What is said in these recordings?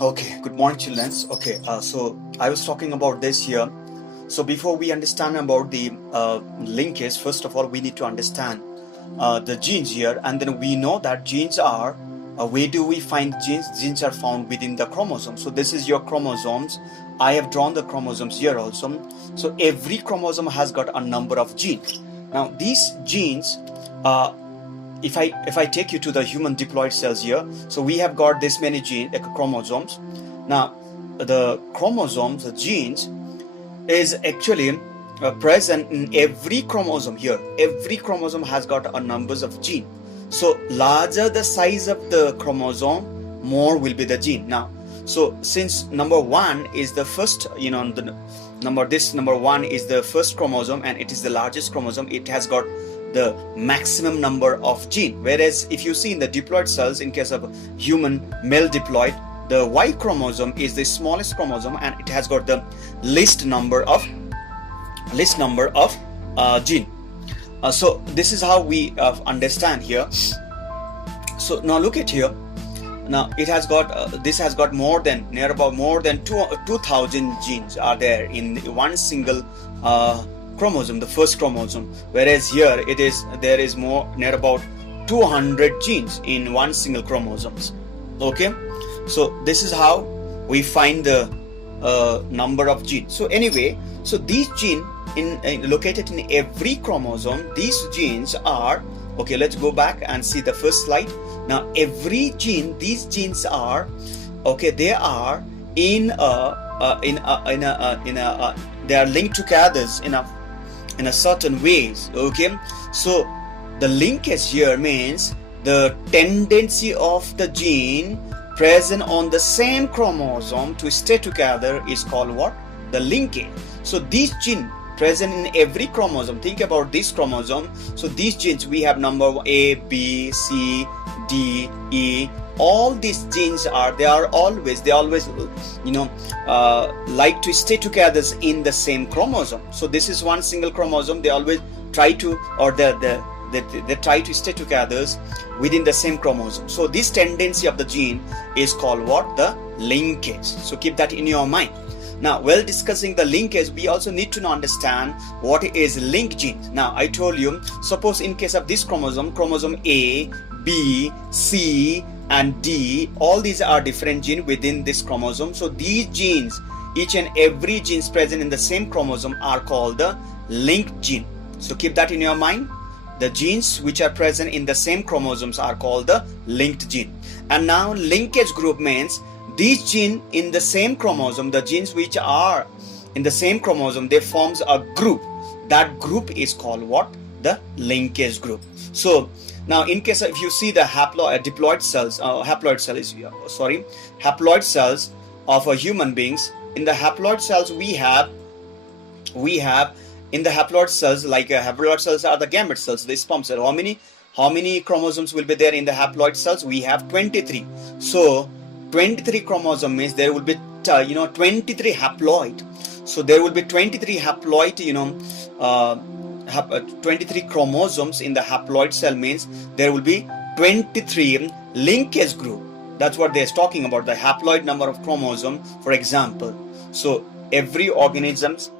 Okay, good morning, children. Okay, so I was talking about this here. So before we understand about the linkage, first of all, we need to understand the genes here, and then we know that genes are, where do we find genes? Genes are found within the chromosome. So this is your chromosomes. I have drawn the chromosomes here also. So every chromosome has got a number of genes. Now these genes, if I take you to the human diploid cells here, so we have got this many chromosomes. Now the chromosomes, the genes, is actually present in every chromosome here. Every chromosome has got a numbers of gene. So larger the size of the chromosome, more will be the gene. Now, so since number one is the first, the number one is the first chromosome and it is the largest chromosome, it has got the maximum number of gene. Whereas if you see in the diploid cells, in case of human male diploid, the Y chromosome is the smallest chromosome and it has got the least number of gene. So this is how we understand here. So now look at here. Now it has got this has got more than 2,000 genes are there in one single chromosome, the first chromosome. Whereas here there is more near about 200 genes in one single chromosomes. Okay, so this is how we find the number of genes. So anyway, so these genes located in every chromosome, these genes are, okay, let's go back and see the first slide. Now every gene, these genes are, okay, they are they are linked together in a certain ways. Okay, so the linkage here means the tendency of the gene present on the same chromosome to stay together is called what? The linkage. So these genes present in every chromosome, think about this chromosome. So these genes, we have number A, B, C, D, E. All these genes they always like to stay together in the same chromosome. So this is one single chromosome. They always try to, or they try to stay together within the same chromosome. So this tendency of the gene is called what? The linkage. So keep that in your mind. Now, while discussing the linkage, we also need to understand what is linked genes. Now, I told you, suppose in case of this chromosome A, B, C, and D, all these are different genes within this chromosome. So these genes, each and every genes present in the same chromosome are called the linked gene. So keep that in your mind. The genes which are present in the same chromosomes are called the linked gene. And now linkage group means these genes in the same chromosome, the genes which are in the same chromosome, they forms a group. That group is called what? The linkage group. So now in case of, if you see the haploid cells of human beings, in the haploid cells we have in the haploid cells, like haploid cells are the gamete cells, the sperm cell. How many chromosomes will be there in the haploid cells? We have 23. So 23 chromosome means there will be 23 haploid. So there will be 23 haploid 23 chromosomes in the haploid cell, means there will be 23 linkage group. That's what they're talking about, the haploid number of chromosome, for example. So every organisms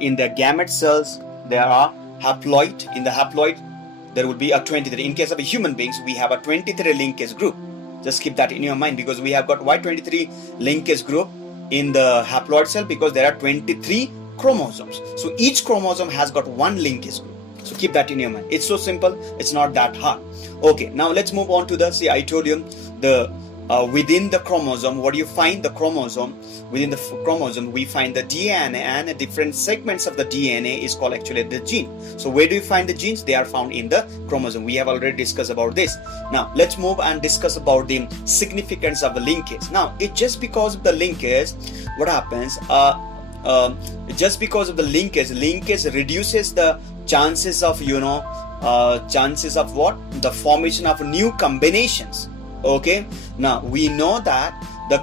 in the gamete cells, there are haploid. In the haploid there will be a 23. In case of human beings, we have a 23 linkage group. Just keep that in your mind, because we have got why 23 linkage group in the haploid cell, because there are 23 chromosomes. So each chromosome has got one linkage group. So keep that in your mind. It's so simple, it's not that hard. Okay, now let's move on to the, see, I told you the within the chromosome, what do you find? The chromosome, within the chromosome we find the DNA, and different segments of the DNA is called actually the gene. So where do you find the genes? They are found in the chromosome. We have already discussed about this. Now let's move and discuss about the significance of the linkage. Now it just because of the linkage, what happens? Just because of the linkage reduces the chances of chances of what? The formation of new combinations. Okay, now we know that the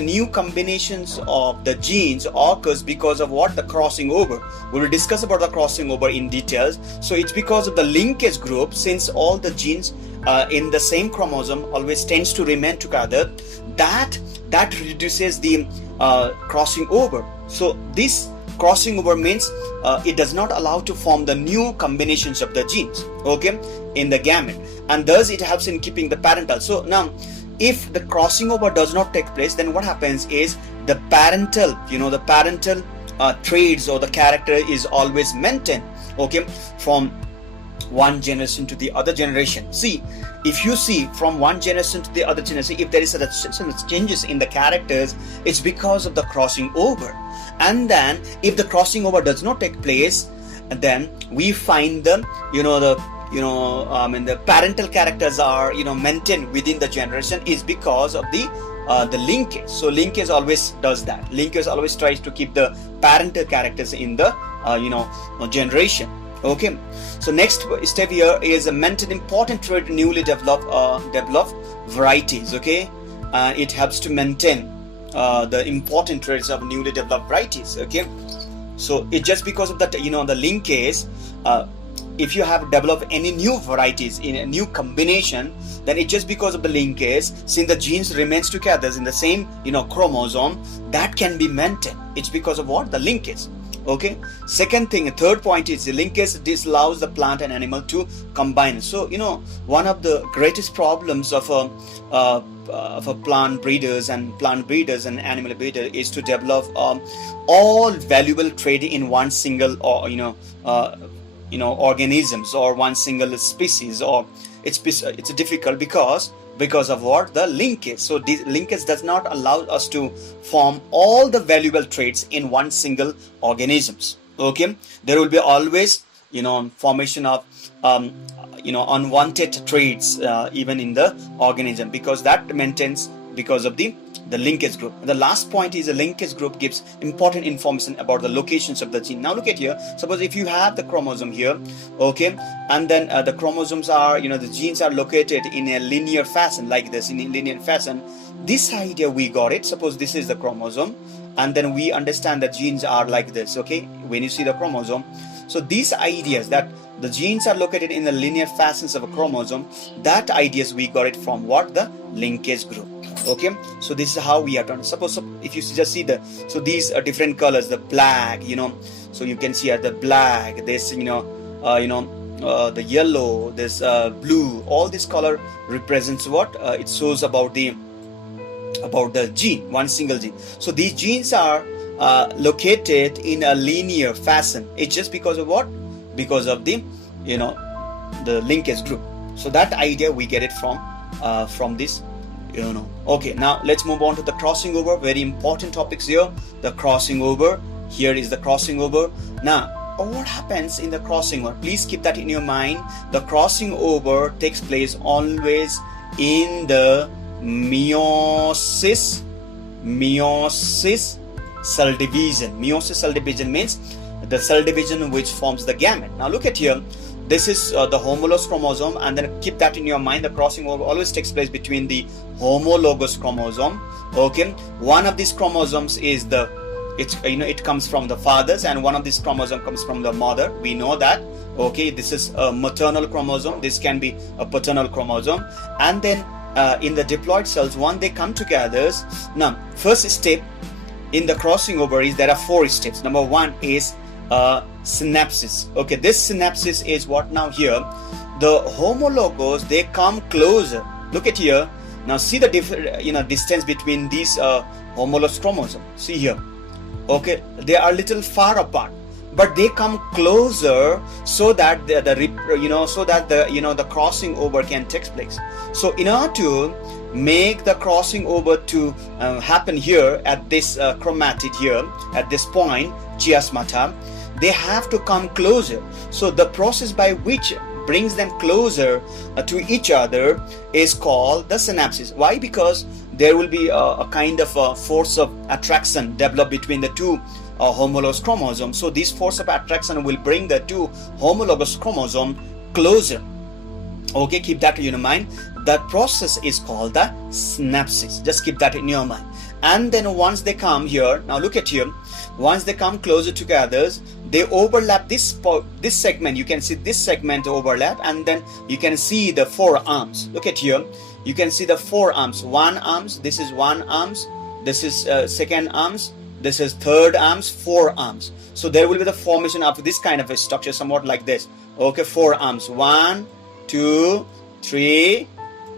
new combinations of the genes occurs because of what? The crossing over. We will discuss about the crossing over in details. So it's because of the linkage group, since all the genes in the same chromosome always tends to remain together, that that reduces the crossing over. So this crossing over means it does not allow to form the new combinations of the genes, okay, in the gamete, and thus it helps in keeping the parental. So now if the crossing over does not take place, then what happens is the parental, the parental traits or the character is always maintained, okay, from one generation to the other generation. See, if you see from one generation to the other generation, if there is such changes in the characters, it's because of the crossing over. And then if the crossing over does not take place, then we find them, the parental characters are maintained within the generation, is because of the linkage. So linkage always does that. Linkage always tries to keep the parental characters in the generation. Okay, so next step here is a maintain important trait newly developed varieties. Okay, it helps to maintain the important traits of newly developed varieties. Okay, so it just because of that, the linkage. If you have developed any new varieties in a new combination, then it's just because of the linkage. Since the genes remains together in the same chromosome, that can be maintained. It's because of what? The linkage. Okay, third point is the linkage disallows the plant and animal to combine. So one of the greatest problems of a plant breeders and animal breeder is to develop all valuable trait in one single organisms or one single species, or it's difficult because of what? The linkage. So this linkage does not allow us to form all the valuable traits in one single organisms. Okay, there will be always formation of unwanted traits even in the organism, because that maintains because of the linkage group. The last point is the linkage group gives important information about the locations of the gene. Now look at here. Suppose if you have the chromosome here, okay, and then the chromosomes are, the genes are located in a linear fashion like this, in a linear fashion. This idea we got it. Suppose this is the chromosome, and then we understand that genes are like this, okay, when you see the chromosome. So these ideas that the genes are located in the linear fashions of a chromosome, that ideas we got it from what? The linkage group. Okay, so this is how we have done. Suppose if you just see so these are different colors, the black, so you can see the black, this the yellow, this blue, all this color represents what? It shows about the gene, one single gene. So these genes are located in a linear fashion. It's just because of what? Because of the the linkage group. So that idea we get it from this. Okay, now let's move on to the crossing over. Very important topics here. The crossing over. Here is the crossing over. Now, what happens in the crossing over? Please keep that in your mind. The crossing over takes place always in the meiosis cell division. Meiosis cell division means the cell division which forms the gamete. Now look at here. This is the homologous chromosome, and then keep that in your mind. The crossing over always takes place between the homologous chromosome. Okay, one of these chromosomes is it comes from the fathers, and one of these chromosome comes from the mother. We know that. Okay, this is a maternal chromosome. This can be a paternal chromosome, and then in the diploid cells, when they come together. Now, first step in the crossing over is there are 4 steps. Number 1 is synapsis. Okay, this synapsis is what? Now here the homologous, they come closer. Look at here. Now see the distance between these homologous chromosomes. See here. Okay, they are little far apart, but they come closer so that the crossing over can take place. So in order to make the crossing over to happen here at this chromatid here at this point, chiasmata, they have to come closer. So the process by which brings them closer to each other is called the synapsis. Why? Because there will be a kind of a force of attraction developed between the two homologous chromosomes. So this force of attraction will bring the two homologous chromosomes closer. Okay, keep that in your mind. That process is called the synapsis. Just keep that in your mind. And then once they come here, now look at here, once they come closer together, they overlap this segment. You can see this segment overlap, and then you can see the 4 arms. Look at here, you can see the 4 arms. One arms, this is one arms, this is second arms, this is third arms, four arms. So there will be the formation of this kind of a structure, somewhat like this. Okay, four arms, 1, 2, 3,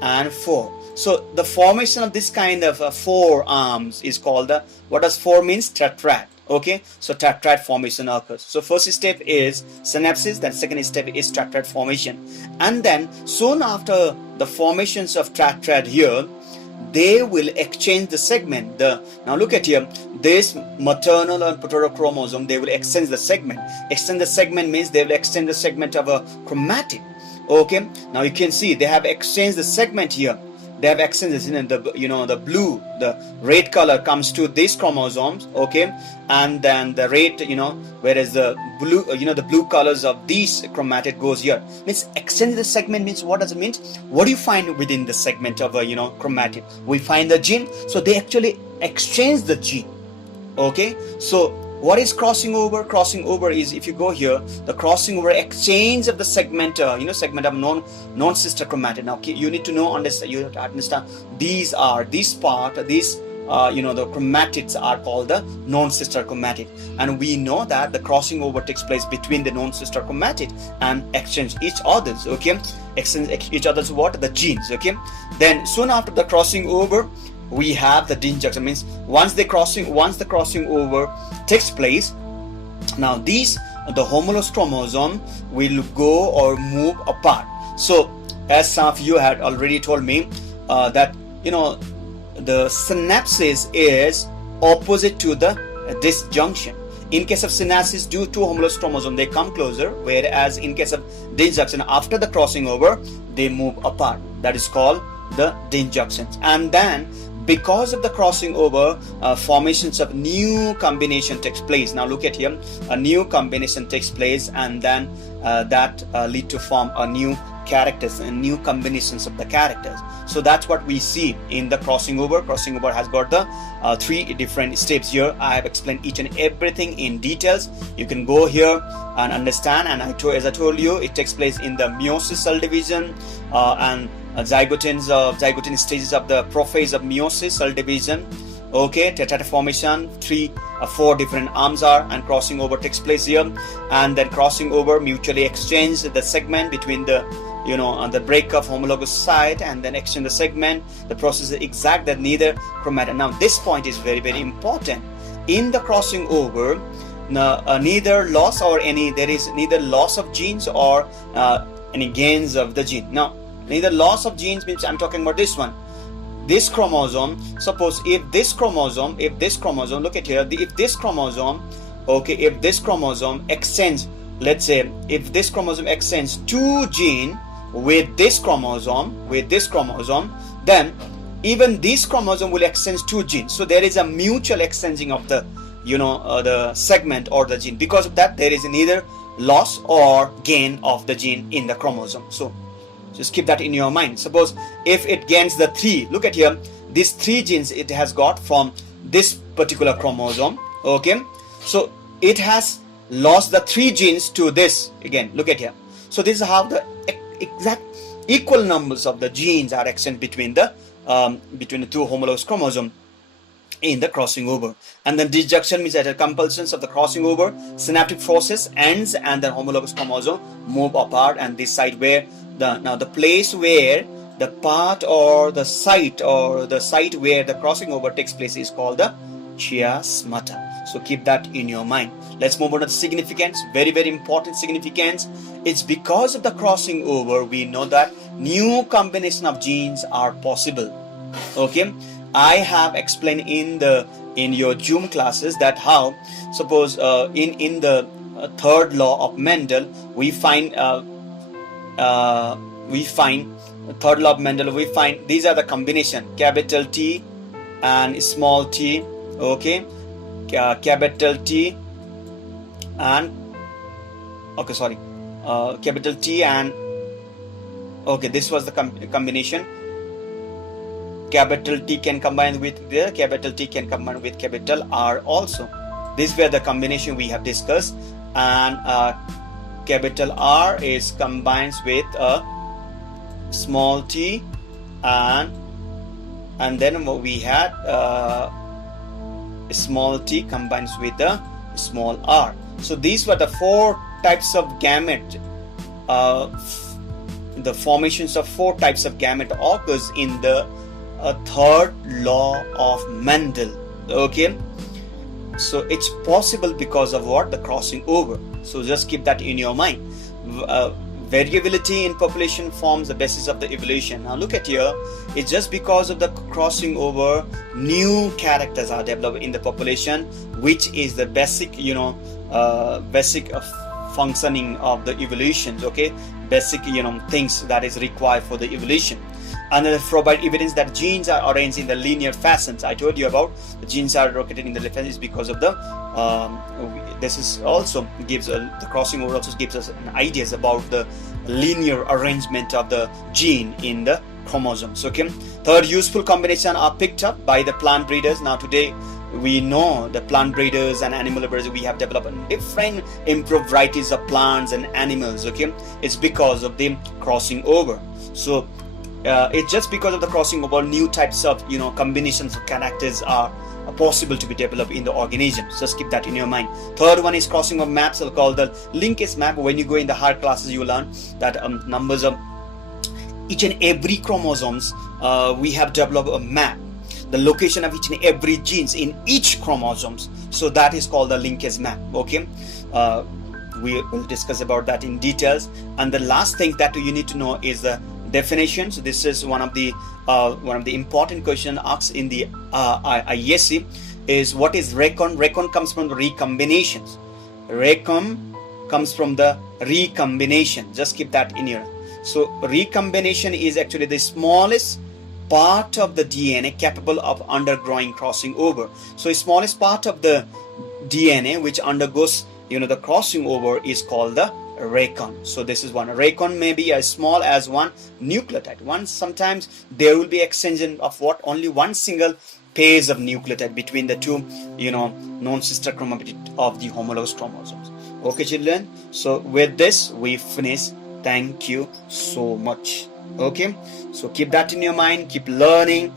and 4. So the formation of this kind of four arms is called the, what does 4 means? Tetrad. Okay, so tetrad formation occurs. So first step is synapses, then second step is tetrad formation, and then soon after the formations of tetrad here, they will exchange the segment. Now look at here, this maternal and paternal chromosome, they will exchange the segment. Extend the segment means they will extend the segment of a chromatin. Okay, now you can see they have exchanged the segment here. They have exchanged the blue, the red color comes to these chromosomes. Okay, and then the red, whereas the blue, the blue colors of these chromatid goes here. Means exchange the segment means, what does it mean? What do you find within the segment of a chromatid? We find the gene. So they actually exchange the gene. Okay, so what is crossing over? Crossing over is, if you go here, the crossing over exchange of the segment, segment of non-sister chromatid. Now you need to know, understand. You have to understand these the chromatids are called the non-sister chromatid, and we know that the crossing over takes place between the non-sister chromatid and exchange each other's. Okay, exchange each other's what? The genes. Okay, then soon after the crossing over, we have the disjunction. Means once the crossing over takes place, now the homologous chromosome will go or move apart. So as some of you had already told me that the synapses is opposite to the disjunction. In case of synapses, due to homologous chromosome, they come closer, whereas in case of disjunction, after the crossing over, they move apart. That is called the disjunctions. And then because of the crossing over, formations of new combination takes place. Now look at here, a new combination takes place, and then that lead to form a new characters and new combinations of the characters. So that's what we see in the crossing over. Crossing over has got the 3 different steps here. I have explained each and everything in details. You can go here and understand, and as I told you, it takes place in the meiosis cell division and zygote stages of the prophase of meiosis cell division. Okay, tetrad formation, 4 different arms are, and crossing over takes place here, and then crossing over mutually exchange the segment between the on the break of homologous site, and then exchange the segment. The process is exact, that neither chromatid. Now this point is very, very important. In the crossing over, neither loss of genes or any gains of the gene. Now neither loss of genes means, I'm talking about this one, this chromosome. Suppose if this chromosome, look at here, if this chromosome exchange, let's say if this chromosome exchange 2 gene with this chromosome, then even this chromosome will exchange 2 genes. So there is a mutual exchanging of the the segment or the gene. Because of that, there is neither loss or gain of the gene in the chromosome. So just keep that in your mind. Suppose if it gains the 3, look at here, these 3 genes it has got from this particular chromosome. Okay, so it has lost the 3 genes to this. Again, look at here. So this is how the exact equal numbers of the genes are exchanged between the 2 homologous chromosomes in the crossing over. And then disjunction means that the compulsions of the crossing over, synaptic process ends, and the homologous chromosome move apart, and this side where the place where the part or the site where the crossing over takes place is called the chiasmata. So keep that in your mind. Let's move on to the significance. Very, very important significance. It's because of the crossing over we know that new combination of genes are possible. Okay, I have explained in your Zoom classes that how, suppose in the third law of Mendel, we find third law of Mendel, we find these are the combination, capital T and small t. Okay, capital T and capital T and this was the combination. Capital T can combine with the capital T can combine with capital R also. These were the combination we have discussed, and capital R is combines with a small t, and then we had small t combines with the small r. So these were the 4 types of gamete. The formations of 4 types of gamete occurs in the 3rd law of Mendel. Okay, so it's possible because of what? The crossing over. So just keep that in your mind. Variability in population forms the basis of the evolution. Now look at here, it's just because of the crossing over, new characters are developed in the population, which is the basic, basic functioning of the evolutions. Okay, basic things that is required for the evolution. And then provide evidence that genes are arranged in the linear fashions. I told you about the genes are located in the left is because of the this is also gives the crossing over also gives us an ideas about the linear arrangement of the gene in the chromosomes. Okay, third, useful combination are picked up by the plant breeders. Now today we know the plant breeders and animal breeders, we have developed different improved varieties of plants and animals. Okay, it's because of the crossing over. So it's just because of the crossing over, new types of combinations of characters are possible to be developed in the organisms. Just keep that in your mind. Third one is crossing of maps, called the linkage map. When you go in the higher classes, you learn that numbers of each and every chromosomes, we have developed a map, the location of each and every genes in each chromosomes. So that is called the linkage map. Okay, we will discuss about that in details. And the last thing that you need to know is the definition. So this is one of the important question asked in the ISC is what is Recon? Recon comes from the recombinations. Recon comes from the recombination. Just keep that in here. So recombination is actually the smallest part of the DNA capable of undergoing crossing over. So smallest part of the DNA which undergoes the crossing over is called the Recon. So this is one. Recon may be as small as one nucleotide. Sometimes there will be extension of what? Only one single pairs of nucleotide between the two non-sister chromatid of the homologous chromosomes. Okay children, so with this we finish. Thank you so much. Okay, so keep that in your mind, keep learning.